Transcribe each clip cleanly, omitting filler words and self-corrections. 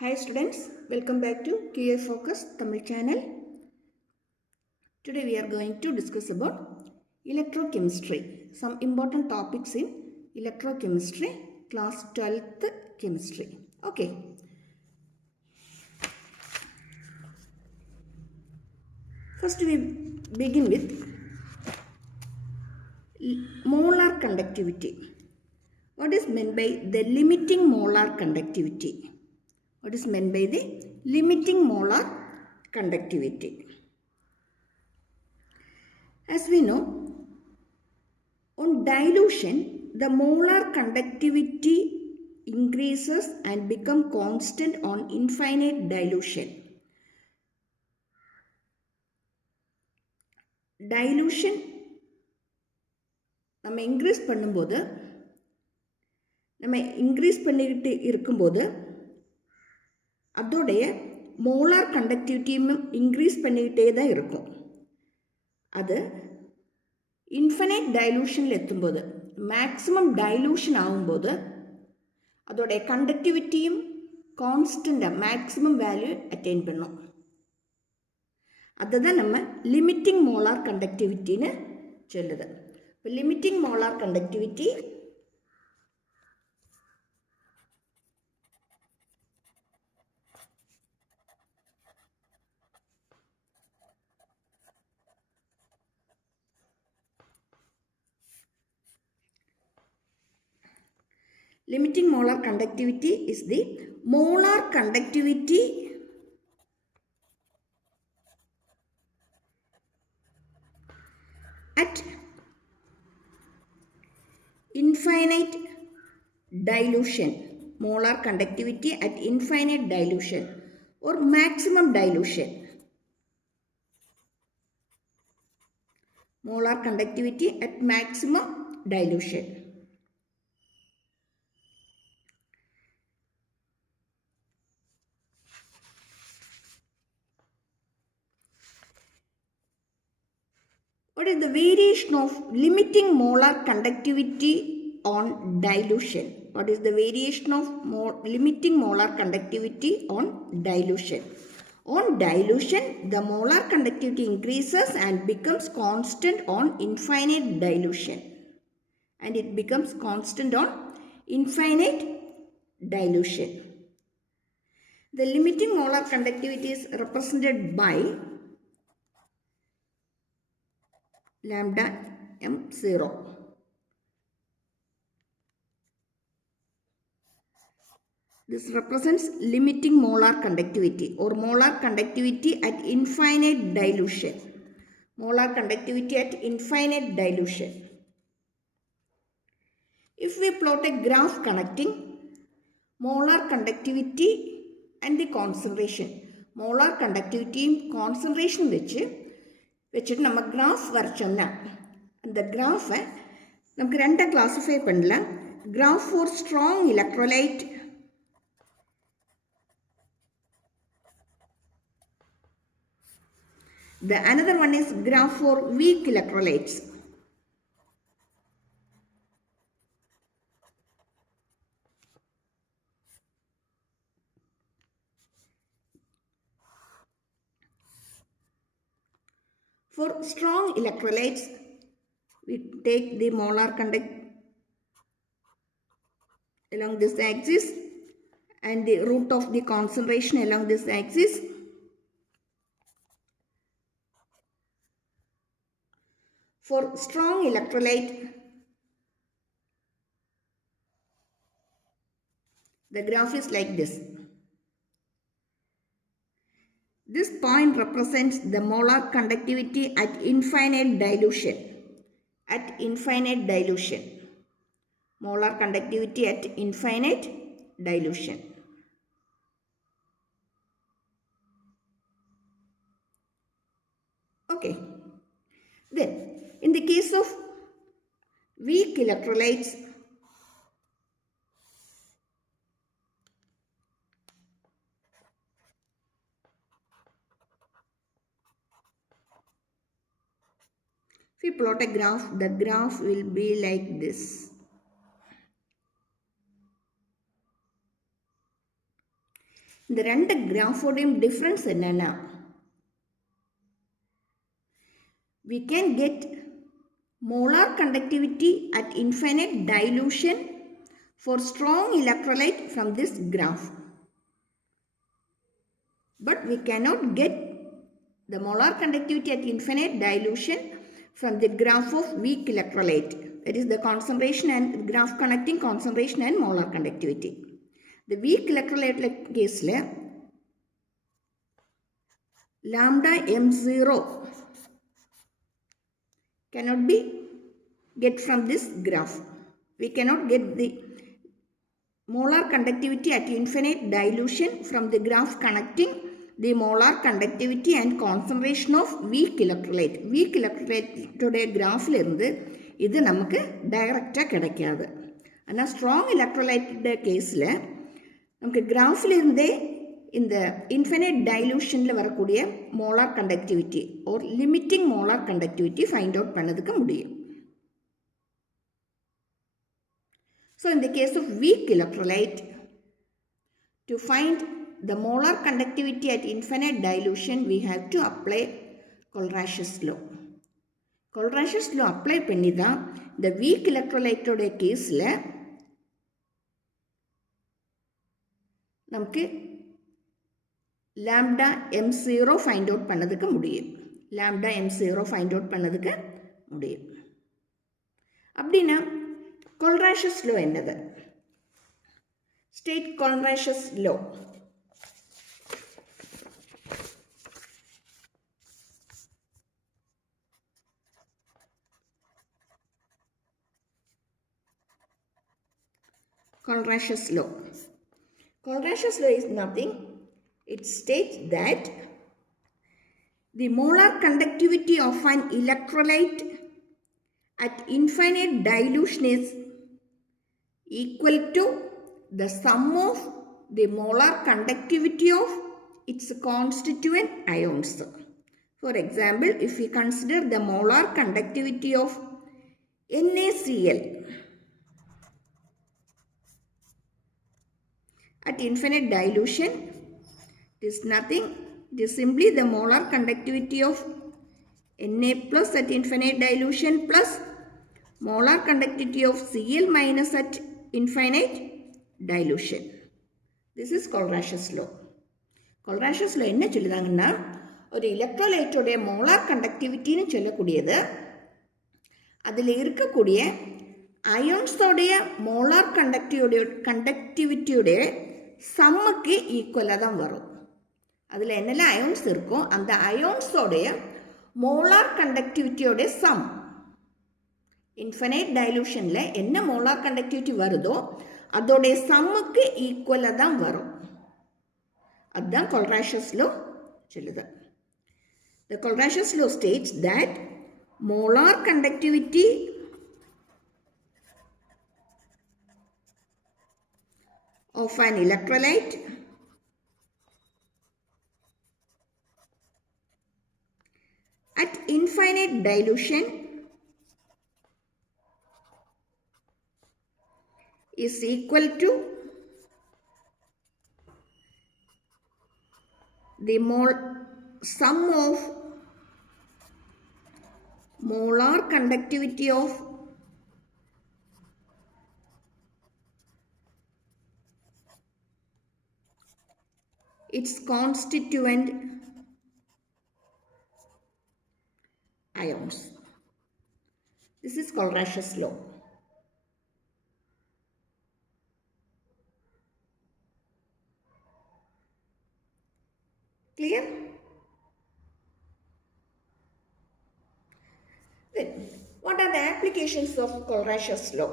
Hi students, welcome back to QA Focus Tamil channel. Today we are going to discuss about electrochemistry. Some important topics in electrochemistry, class 12th chemistry. Okay. First we begin with molar conductivity. What is meant by the limiting molar conductivity? What is meant by the limiting molar conductivity? As we know, on dilution, the molar conductivity increases and become constant on infinite dilution. Dilution நம்ம increase பண்ணும்போது பண்ணிக்கிட்டு இருக்கும்போது அதோடைய molar கண்டக்டிவிட்டியும் increase பண்ணிக்கிட்டே தான் இருக்கும். அது infinite டைலூஷனில் எத்தும்போது maximum dilution ஆகும்போது அதோடைய கண்டக்டிவிட்டியும் கான்ஸ்டண்ட்டாக மேக்ஸிமம் வேல்யூ அட்டைன் பண்ணும். அதை தான் நம்ம லிமிட்டிங் மோலார் கண்டக்டிவிட்டின்னு சொல்லுது. இப்போ limiting molar conductivity limiting molar conductivity is the molar conductivity at infinite dilution. Molar conductivity at infinite dilution or maximum dilution. Molar conductivity at maximum dilution. What is the variation of limiting molar conductivity on dilution? What is the variation of limiting molar conductivity on dilution? On dilution, the molar conductivity increases and becomes constant on infinite dilution. And it becomes constant on infinite dilution. The limiting molar conductivity is represented by lambda m0. This represents limiting molar conductivity or molar conductivity at infinite dilution. Molar conductivity at infinite dilution. If we plot a graph connecting molar conductivity and the concentration, molar conductivity concentration வச்சுட்டு நம்ம graph வரைச்சோம்னா அந்த கிராஃபை நமக்கு ரெண்டாக classify பண்ணலாம். Graph for strong electrolyte the another one is graph for weak electrolytes. For strong electrolytes, we take the molar conductivity along this axis and the root of the concentration along this axis. For strong electrolyte, the graph is like this. This point represents the molar conductivity at infinite dilution. At infinite dilution. Molar conductivity at infinite dilution. Okay. Then, in the case of weak electrolytes, if we plot a graph, the graph will be like this. இந்த ரெண்டு கிராஃபோடையும் difference என்னன்னா, we can get molar conductivity at infinite dilution for strong electrolyte from this graph. But we cannot get the molar conductivity at infinite dilution from the graph of weak electrolyte. That is the concentration and graph connecting concentration and molar conductivity. The weak electrolyte case le lambda m0 cannot be get from this graph. We cannot get the molar conductivity at infinite dilution from the graph connecting the molar conductivity and concentration of weak electrolyte. Weak electrolyte graph irundhu idu namakku direct கிடைக்காது. ஆனா strong electrolyte கேஸ்ல நமக்கு கிராஃப்ல இருந்தே இந்த infinite டைலூஷன்ல வரக்கூடிய molar conductivity or limiting molar conductivity find out பண்ணதுக்கு முடியும். So in the case of weak electrolyte, to find the molar conductivity at infinite dilution, we have to apply Kohlrash's law. Kohlrash's law apply பண்ணி தான் the weak electrolyte ஓட கேஸ்ல நமக்கு lambda m0 find out பண்ணதுக்கு முடியும். lambda m0 find out பண்ணதுக்கு முடியும். அப்படின்னா Kohlrash's law என்னது? State Kohlrash's law. Kohlrash's law. Kohlrash's law is nothing. It states that the molar conductivity of an electrolyte at infinite dilution is equal to the sum of the molar conductivity of its constituent ions. For example, if we consider the molar conductivity of NaCl at infinite dilution, it is nothing. It is simply the molar conductivity of Na plus at infinite dilution plus molar conductivity of Cl minus at infinite dilution. This is Kohlrash's law. Kohlrash's law என்ன சொல்லுதாங்கன்னா, ஒரு எலக்ட்ரோலைட்டோடைய molar கண்டக்டிவிட்டின்னு சொல்லக்கூடியது அதில் இருக்கக்கூடிய அயோன்ஸோடைய molar கண்டக்டிவிட்டியோடைய சம்முக்கு ஈக்குவலாக தான் வரும். அதில் என்னெல்லாம் அயோன்ஸ் இருக்கோ அந்த அயோன்ஸோடைய மோலார் கண்டக்டிவிட்டியோடைய சம் இன்ஃபினைட் டைலூஷனில் என்ன மோலார் கண்டக்டிவிட்டி வருதோ அதோடைய சம்முக்கு ஈக்குவலாக தான் வரும். அதுதான் Kohlrash's law சொல்லுது. The Kohlrash's law states that molar conductivity of an electrolyte at infinite dilution is equal to the sum of molar conductivity of its constituent ions. This is Kohlrash's law. Clear? Then, what are the applications of Kohlrash's law?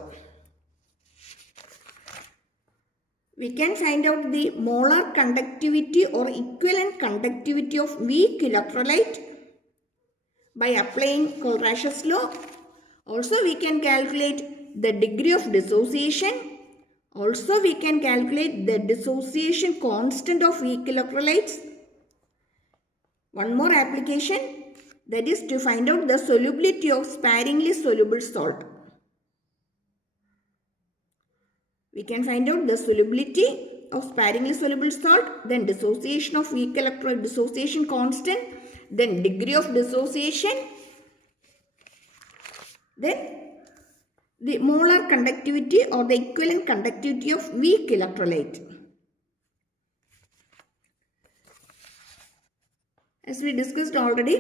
We can find out the molar conductivity or equivalent conductivity of weak electrolyte by applying Kohlrash's law. Also, we can calculate the degree of dissociation. Also, we can calculate the dissociation constant of weak electrolytes. One more application, that is to find out the solubility of sparingly soluble salt. We can find out the solubility of sparingly soluble salt, then dissociation of weak electrolyte, dissociation constant, then degree of dissociation, then the molar conductivity or the equivalent conductivity of weak electrolyte. As we discussed already,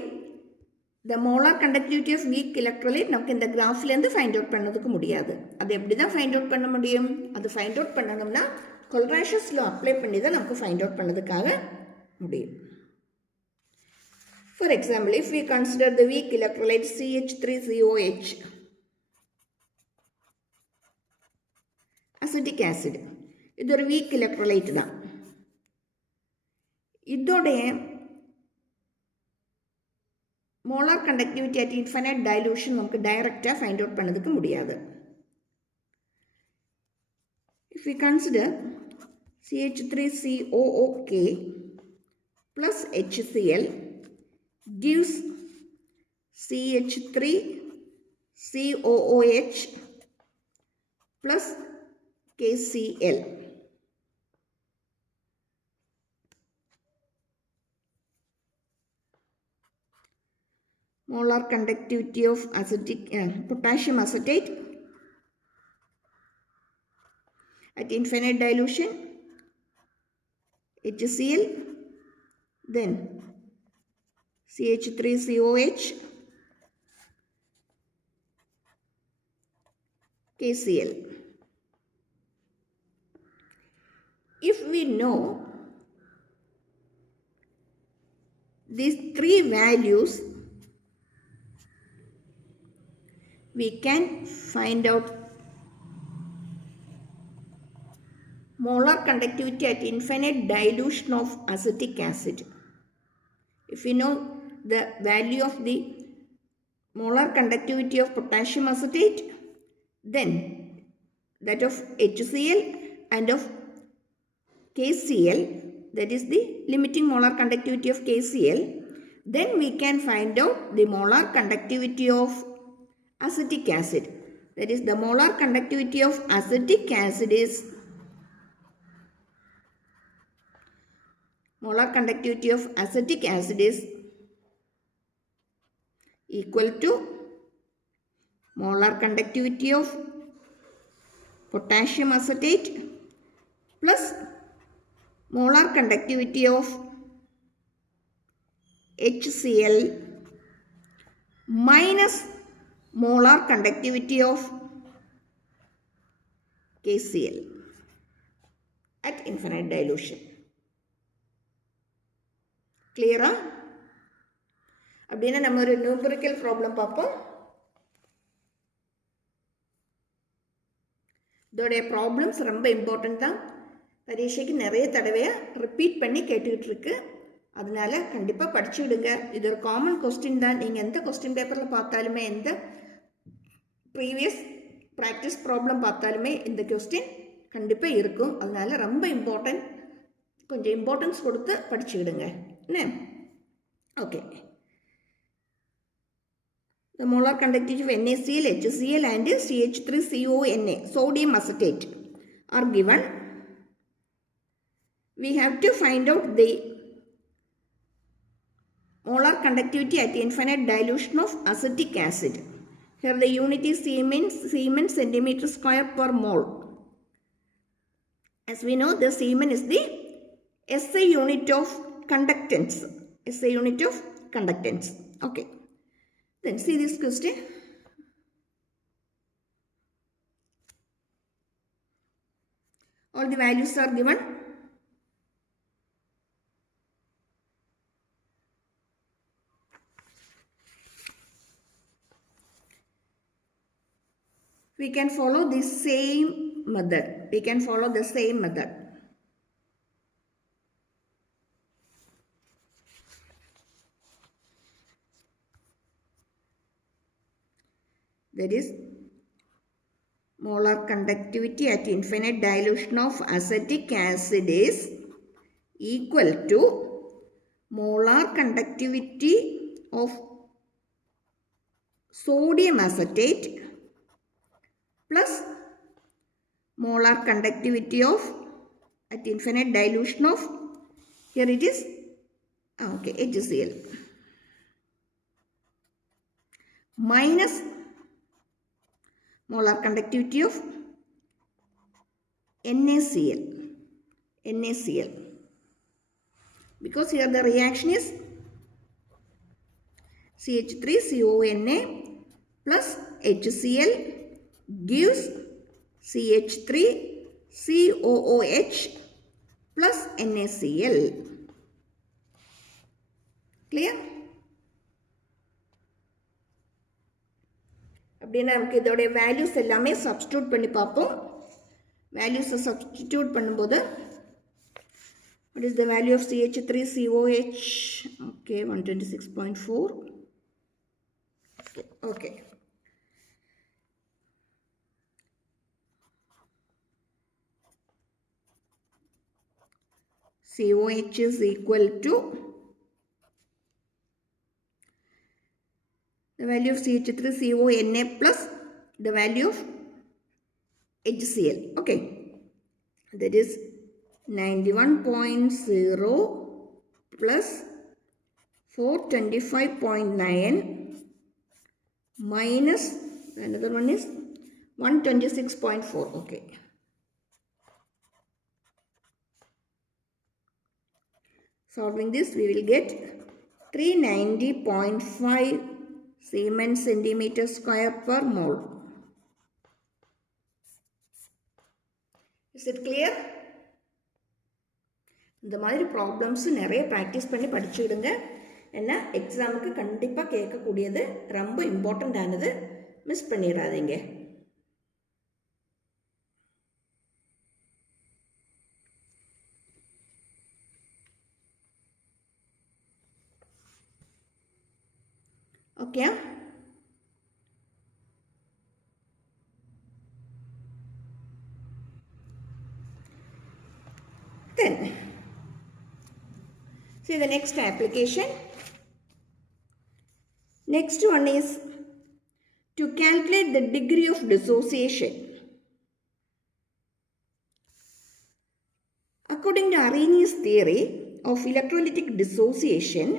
the molar conductivity of weak electrolyte നമുക്ക് இந்த கிராஃப்லேருந்து find out பண்ணதுக்கு முடியாது. அது எப்படி தான் find out பண்ண முடியும்? அது ஃபைண்ட் அவுட் பண்ணணும்னா கொல்ராஷஸ் லா அப்ளை பண்ணி தான் நமக்கு ஃபைண்ட் அவுட் பண்ணதுக்காக முடியும். For example, if we consider the weak electrolyte CH3COH, acetic acid, இது ஒரு வீக் எலக்ட்ரோலைட் தான். இதோடைய molar conductivity at infinite dilution நமக்கு டைரக்டாக ஃபைண்ட் அவுட் பண்ணதுக்கு முடியாது. If we consider CH3COOK plus HCl gives CH3COOH plus KCl. Molar conductivity of potassium acetate at infinite dilution, HCl, then CH3COH, KCl. If we know these three values, we can find out molar conductivity at infinite dilution of acetic acid. If we know the value of the molar conductivity of potassium acetate, then that of HCl and of KCl, that is the limiting molar conductivity of KCl, then we can find out the molar conductivity of acetic acid. That is, the molar conductivity of acetic acid is equal to molar conductivity of potassium acetate plus molar conductivity of HCl minus molar conductivity of KCl at infinite dilution. Clear? அப்படின்னா நம்ம ஒரு numerical problem பார்ப்போம். இதோடைய problems ரொம்ப important தான். பரீட்சைக்கு நிறைய தடவையாக ரிப்பீட் பண்ணி கேட்டுக்கிட்டு இருக்கு. அதனால கண்டிப்பாக படிச்சுவிடுங்க. இது ஒரு காமன் கொஸ்டின் தான். நீங்கள் எந்த கொஸ்டின் பேப்பரில் பார்த்தாலுமே, எந்த ப்ரீவியஸ் ப்ராக்டிஸ் ப்ராப்ளம் பார்த்தாலுமே இந்த கொஸ்டின் கண்டிப்பாக இருக்கும். அதனால ரொம்ப இம்பார்ட்டன்ட். கொஞ்சம் இம்பார்ட்டன்ஸ் கொடுத்து படிச்சுக்கிடுங்க. என்ன? Okay. The molar conductivity of NaCl, HCl and CH3CONA, sodium acetate, are given. We have to find out the molar conductivity at infinite dilution of acetic acid. Here the unit is Siemens centimeter square per mole. As we know, the Siemens is the SI unit of conductance. SI unit of conductance. Okay. Then see this question. All the values are given. We can follow the same method. That is, molar conductivity at infinite dilution of acetic acid is equal to molar conductivity of sodium acetate plus molar conductivity of at infinite dilution of, here it is, okay, HCl minus molar conductivity of NaCl. Because here the reaction is CH3CONa plus HCl gives CH3COOH plus NaCl. Clear? அப்படின்னா நமக்கு இதோடைய values எல்லாமே substitute பண்ணி பார்ப்போம். வேல்யூஸை substitute பண்ணும்போது what is the value of CH3COH? Okay, 126.4. Okay. COH is equal to the value of CH3CONa plus the value of HCl. Okay, that is 91.0 plus 425.9 minus another one is 126.4. Okay, solving this we will get 390.5 Siemens centimeter square per mole. Is it clear? இந்த மாதிரி problems நிறைய practice பண்ணி படிச்சுடுங்க. ஏன்னா எக்ஸாமுக்கு கண்டிப்பாக கேட்கக்கூடியது, ரொம்ப important ஆனது, miss பண்ணிடாதீங்க. Okay, then see the next application. Next one is to calculate the degree of dissociation. According to Arrhenius theory of electrolytic dissociation,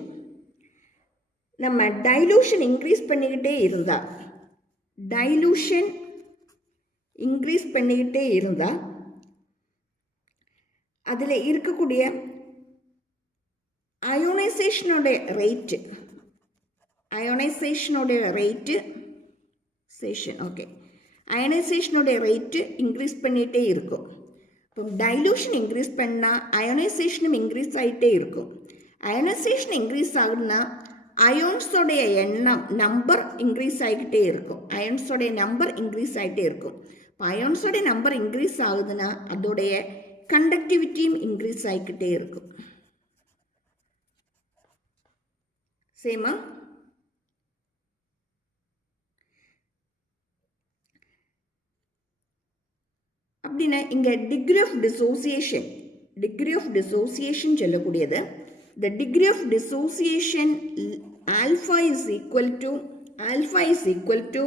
நம்ம டைலூஷன் இன்க்ரீஸ் பண்ணிக்கிட்டே இருந்தால் அதில் இருக்கக்கூடிய அயோனைசேஷனோடைய ரேட்டு இன்க்ரீஸ் பண்ணிகிட்டே இருக்கும். இப்போ டைலூஷன் இன்க்ரீஸ் பண்ணால் அயோனைசேஷனும் இன்க்ரீஸ் ஆகிட்டே இருக்கும். அயோனைசேஷன் இன்க்ரீஸ் ஆகுதுன்னா அயோன்ஸோடைய நம்பர் இன்க்ரீஸ் ஆகிக்கிட்டே இருக்கும். இப்போ அயோன்ஸோடைய நம்பர் இன்க்ரீஸ் ஆகுதுன்னா அதோடைய கண்டக்டிவிட்டியும் இன்க்ரீஸ் ஆகிக்கிட்டே இருக்கும். சேமா? அப்படின்னா இங்கே டிகிரி ஆஃப் டிசோசியேஷன் சொல்லக்கூடியது, the degree of dissociation alpha is equal to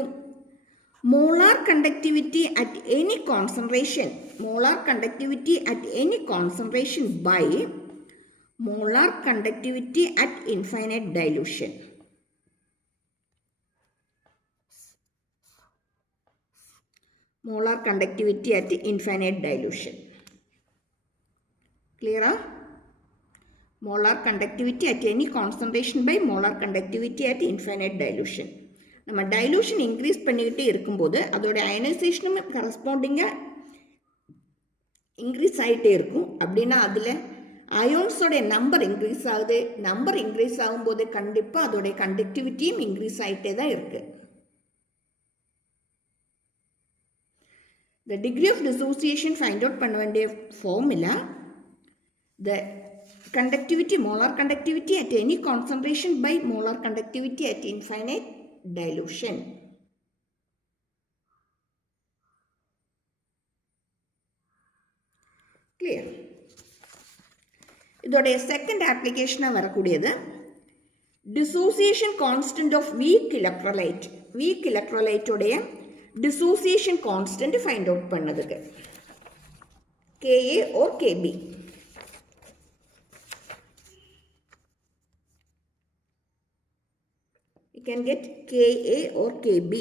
molar conductivity at any concentration by molar conductivity at infinite dilution. Molar conductivity at infinite dilution. Clear? Molar conductivity at any concentration by molar conductivity at infinite dilution. நம்ம dilution increase பண்ணிக்கிட்டே இருக்கும்போது அதோட அயனைசேஷனும் கரஸ்பாண்டிங்காக increase ஆகிட்டே இருக்கும். அப்படின்னா அதில் அயோன்ஸோடைய number increase ஆகும்போது கண்டிப்பாக அதோடைய கண்டக்டிவிட்டியும் இன்க்ரீஸ் ஆகிட்டே தான் இருக்குது. The degree of dissociation find out பண்ண வேண்டிய formula, the conductivity, molar conductivity at any concentration by molar conductivity at infinite dilution. Clear? இதோடைய செகண்ட் அப்ளிகேஷனாக வரக்கூடியது dissociation constant of weak electrolyte உடைய dissociation constant find out பண்ணதுக்கு. Ka or Kb. You can get Ka or Kb.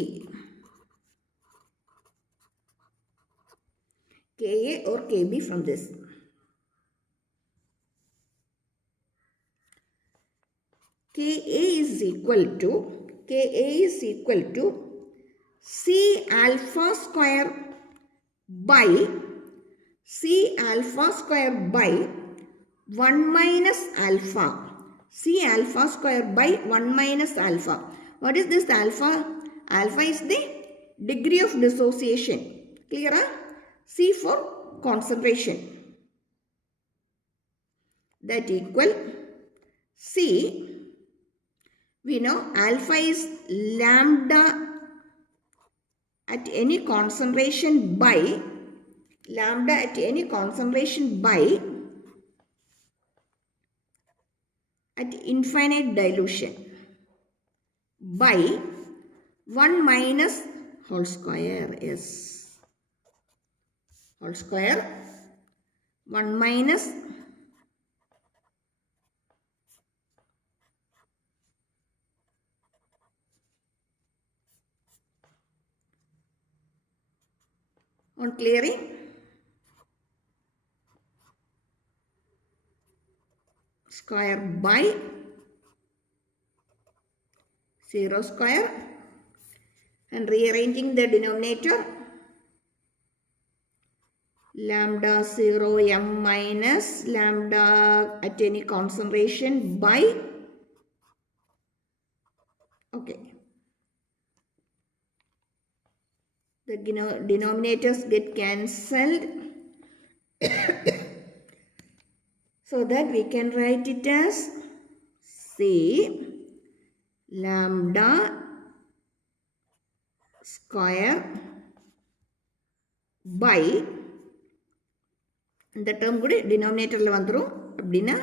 Ka or Kb from this. Ka is equal to C alpha square by 1 minus alpha. C alpha square by 1 minus alpha. What is this alpha? Alpha is the degree of dissociation. Clear? C for concentration. That equal C. We know alpha is lambda at any concentration by at infinite dilution by 1 minus whole square. Yes, whole square 1 minus on clearing square by 0 square and rearranging the denominator lambda 0 m minus lambda at any concentration by the denominators get cancelled so that we can write it as C lambda square by the term kude denominator la vandrum appadina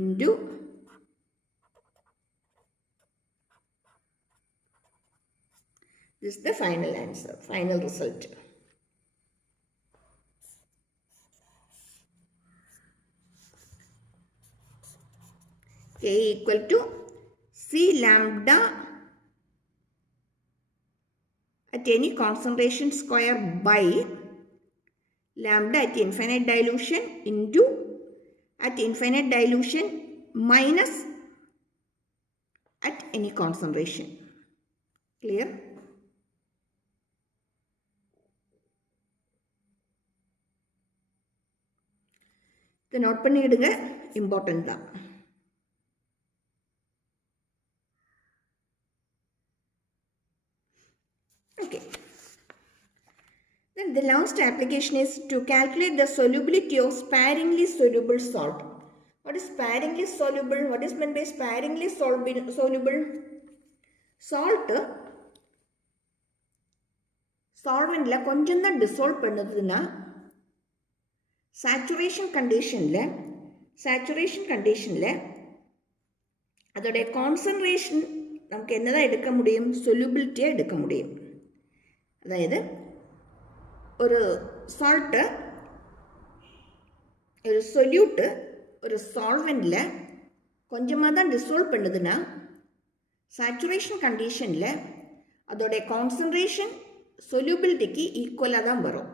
into this is the final answer, final result. K equal to C lambda at any concentration square by lambda at infinite dilution into at infinite dilution minus at any concentration. Clear? The note பண்ணிடுங்க important தான். Okay. Then the last application is to calculate the solubility of sparingly soluble salt. What is sparingly soluble? What is meant by sparingly soluble? Salt solvent la konjam da dissolve pannaduna saturation condition la adode concentration namukku enna edukka mudiyum solubility edukka mudiyum adayithu oru salt oru solute oru solvent la konjama da dissolve pannaduna saturation condition la adode concentration solubility ki equal ah dhaan varum.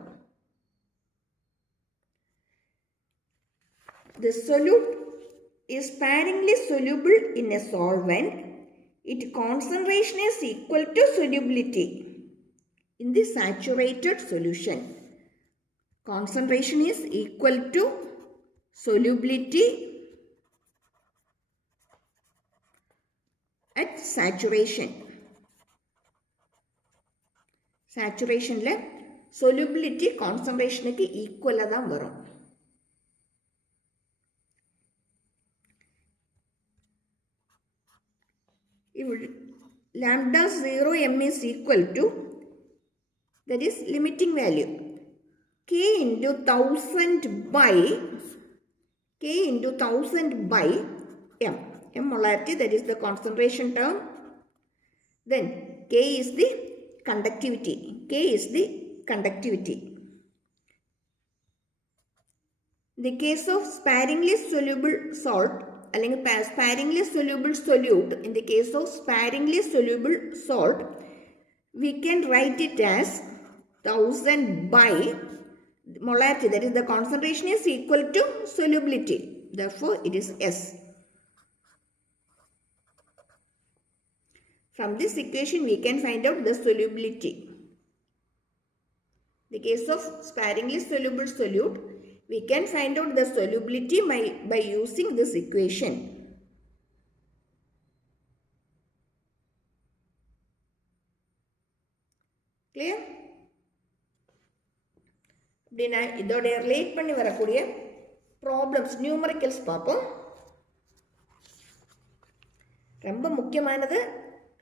The solute is sparingly soluble in a solvent. Its concentration is equal to solubility in the saturated solution. Concentration is equal to solubility at saturation. Saturation le solubility concentration ki equal ah dhaan varum. If lambda 0 m is equal to, that is limiting value, k into 1000 by m. M molarity, that is the concentration term. Then k is the conductivity. In the case of sparingly soluble salt, അല്ലെങ്കിൽ sparingly soluble solute, in the case of sparingly soluble salt, we can write it as 1000 by molarity, that is the concentration is equal to solubility, therefore it is S. From this equation we can find out the solubility. In the case of sparingly soluble solute, we can find out the solubility by using this equation. Clear? இதோட relate பண்ணி வரக்கூடிய problems numericals பார்ப்போம். ரொம்ப முக்கியமானது,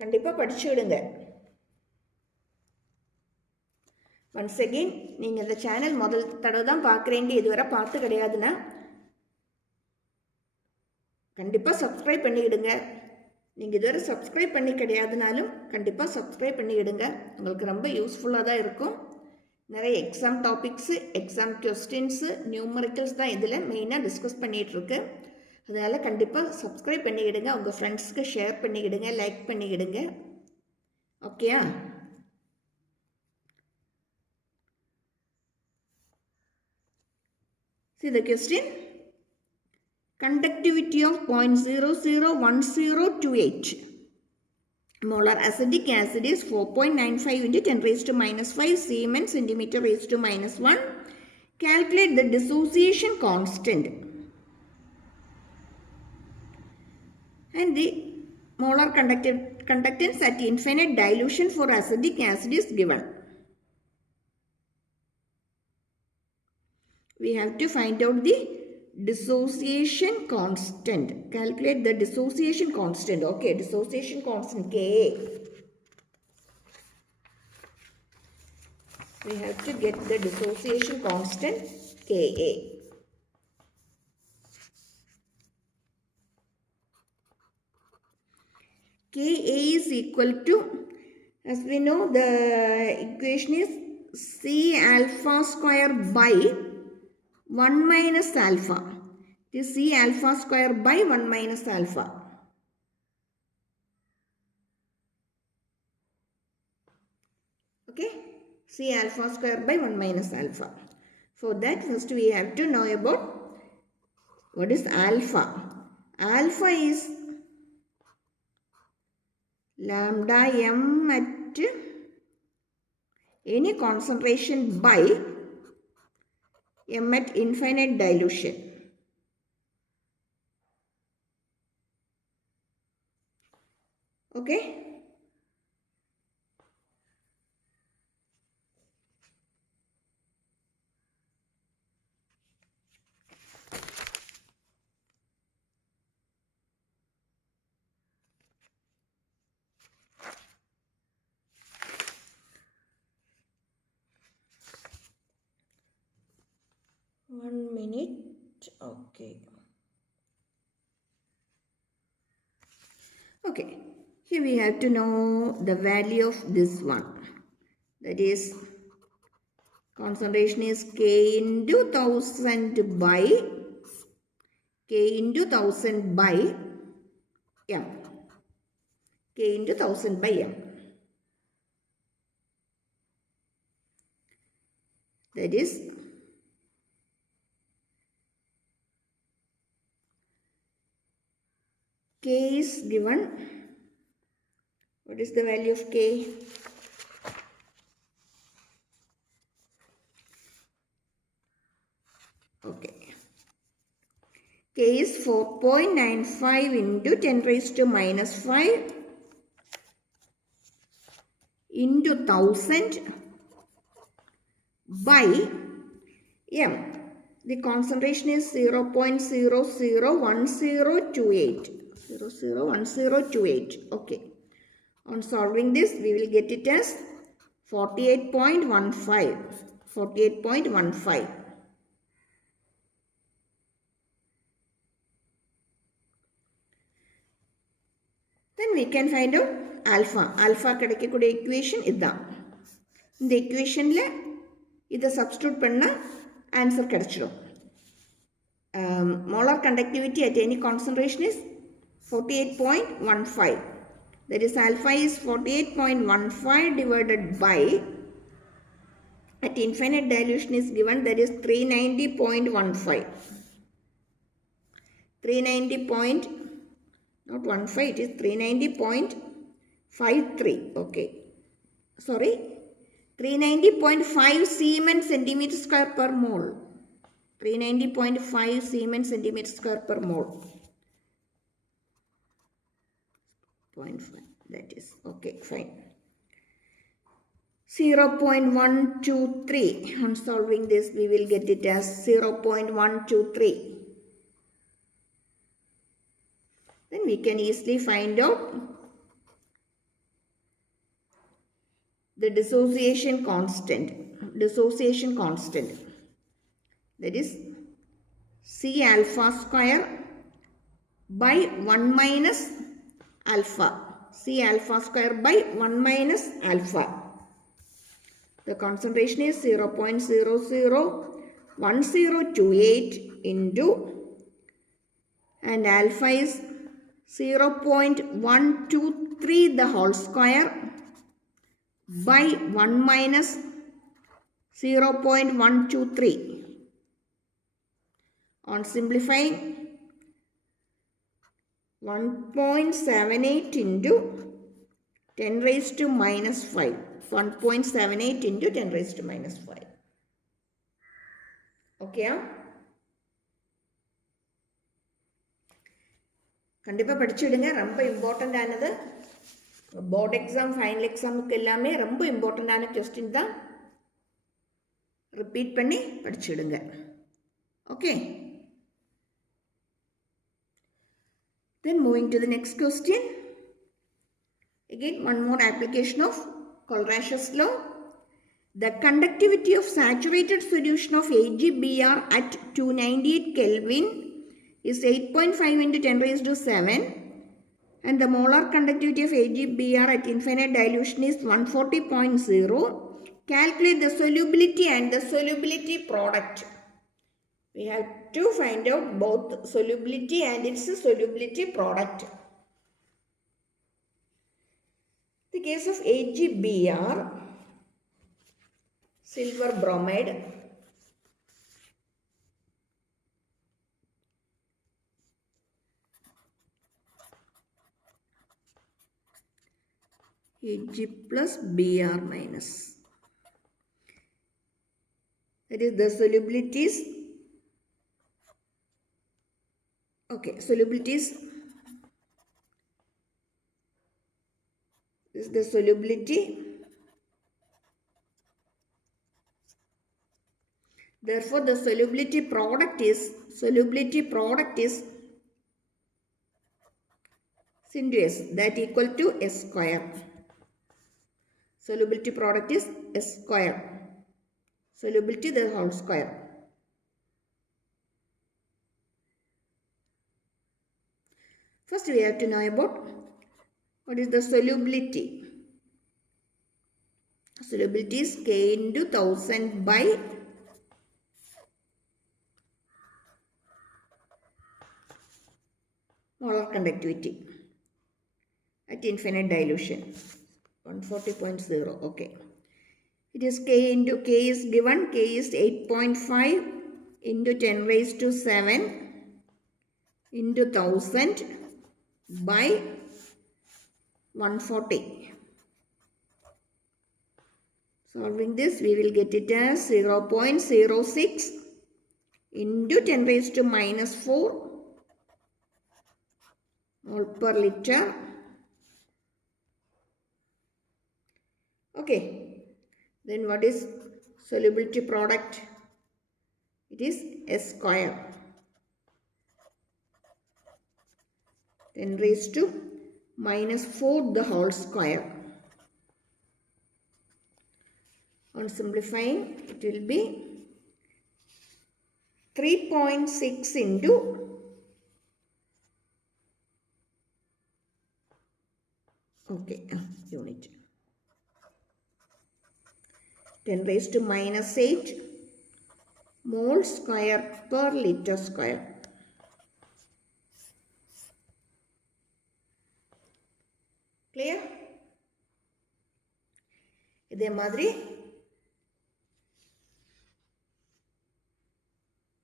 கண்டிப்பாக படிச்சுடுங்க. Once again நீங்கள் இந்த channel முதல் தடவை தான் பார்க்குறேன், இதுவரை பார்த்து கிடையாதுன்னா கண்டிப்பாக சப்ஸ்கிரைப் பண்ணிவிடுங்க. நீங்கள் இதுவரை சப்ஸ்கிரைப் பண்ணி கிடையாதுனாலும் கண்டிப்பாக சப்ஸ்கிரைப் பண்ணிவிடுங்க. உங்களுக்கு ரொம்ப யூஸ்ஃபுல்லாக தான் இருக்கும். நிறைய exam topics, exam questions, numericals தான் இதில் மெயினாக டிஸ்கஸ் பண்ணிகிட்ருக்கு. அதனால் கண்டிப்பாக சப்ஸ்கிரைப் பண்ணிக்கிடுங்க, உங்கள் ஃப்ரெண்ட்ஸ்க்கு ஷேர் பண்ணிக்கிடுங்க, லைக் பண்ணிக்கிடுங்க. ஓகேயா? See the question. Conductivity of 0.001028. Molar acidic acid is 4.95 into 10 raised to minus 5 Siemens centimeter raised to minus 1. Calculate the dissociation constant. And the molar conductance at infinite dilution for acidic acid is given. We have to find out the dissociation constant. Calculate the dissociation constant. Okay, dissociation constant Ka. We have to get the dissociation constant Ka. Ka is equal to, as we know, the equation is C alpha square by 1 minus alpha. It is C alpha square by 1 minus alpha. Okay, C alpha square by 1 minus alpha. For that, first we have to know about what is alpha. Alpha is lambda m at any concentration by m at infinite dilution. Okay? One minute. Okay. Okay. Here we have to know the value of this one. That is, concentration is K into 1000 by K into 1000 by M. K into 1000 by M. That is K is given. What is the value of K? Okay. K is 4.95 into 10 raised to minus 5 into 1000 by M. The concentration is 0.001028. 001028. Okay. On solving this, we will get it as 48.15. 48.15. Then we can find out alpha. Alpha கிடைக்கக்கூடிய equation இதுதான். இந்த equationல இதை substitute பண்ணா answer கிடைச்சிடும். molar conductivity at any concentration is 48.15. That is, alpha is 48.15 divided by, at infinite dilution is given, that is 390.15. 390. Not 15, it is 390.53. Okay. Sorry. 390.5 Siemens centimeter square per mole. 390.5 Siemens centimeter square per mole. 0.5. That is okay, fine. 0.123. On solving this, we will get it as 0.123. Then we can easily find out the dissociation constant. That is C alpha square by 1 minus alpha. C alpha square by 1 minus alpha. The concentration is 0.001028 into, and alpha is 0.123 the whole square by 1 minus 0.123. On simplifying, 1.78 into 10 raised to minus 5. 1.78 into 10 raised to minus 5. Okay? கண்டிப்பாக படிச்சுடுங்க. ரொம்ப important ஆனது. Board exam, final எக்ஸாமுக்கு எல்லாமே ரொம்ப இம்பார்ட்டண்டான question தான். Repeat பண்ணி படிச்சுடுங்க. Okay. Then moving to the next question. Again, one more application of Kohlrausch's law. The conductivity of saturated solution of AgBr at 298 Kelvin is 8.5 into 10 raised to 7, and the molar conductivity of AgBr at infinite dilution is 140.0. Calculate the solubility and the solubility product. We have to find out both solubility and its solubility product. The case of AgBr, silver bromide, Ag plus Br minus. That is the solubilities. Okay, solubilities. This is the solubility. Therefore, the solubility product is sin to S, that equal to S square. Solubility product is S square. Solubility the whole square. First we have to know about what is the solubility. Solubility is K into 1000 by molar conductivity at infinite dilution. 140.0. Okay. It is K into K is given. K is 8.5 into 10 raised to 7 into 1000 by 140. Solving this, we will get it as 0.06 into 10 raised to minus 4 mole per liter. Okay. Then what is solubility product? It is S square. 10 raised to minus 4 the whole square. On simplifying, it will be 3.6 into unit. 10 raised to minus 8 mole square per liter square. Clear? இதே மாதிரி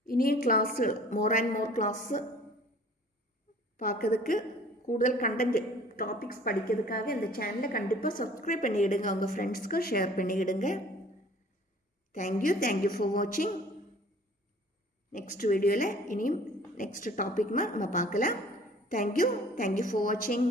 இனியும் class more and more class பார்க்கறதுக்கு கூடுதல் content topics படிக்கிறதுக்காக இந்த சேனலை கண்டிப்பாக subscribe பண்ணிவிடுங்க, உங்கள் ஃப்ரெண்ட்ஸ்க்கு ஷேர் பண்ணிவிடுங்க. தேங்க்யூ ஃபார் வாட்சிங். நெக்ஸ்ட் வீடியோவில் இனியும் நெக்ஸ்ட் டாபிக்மா நம்ம பார்க்கலாம். தேங்க்யூ ஃபார் வாட்சிங்.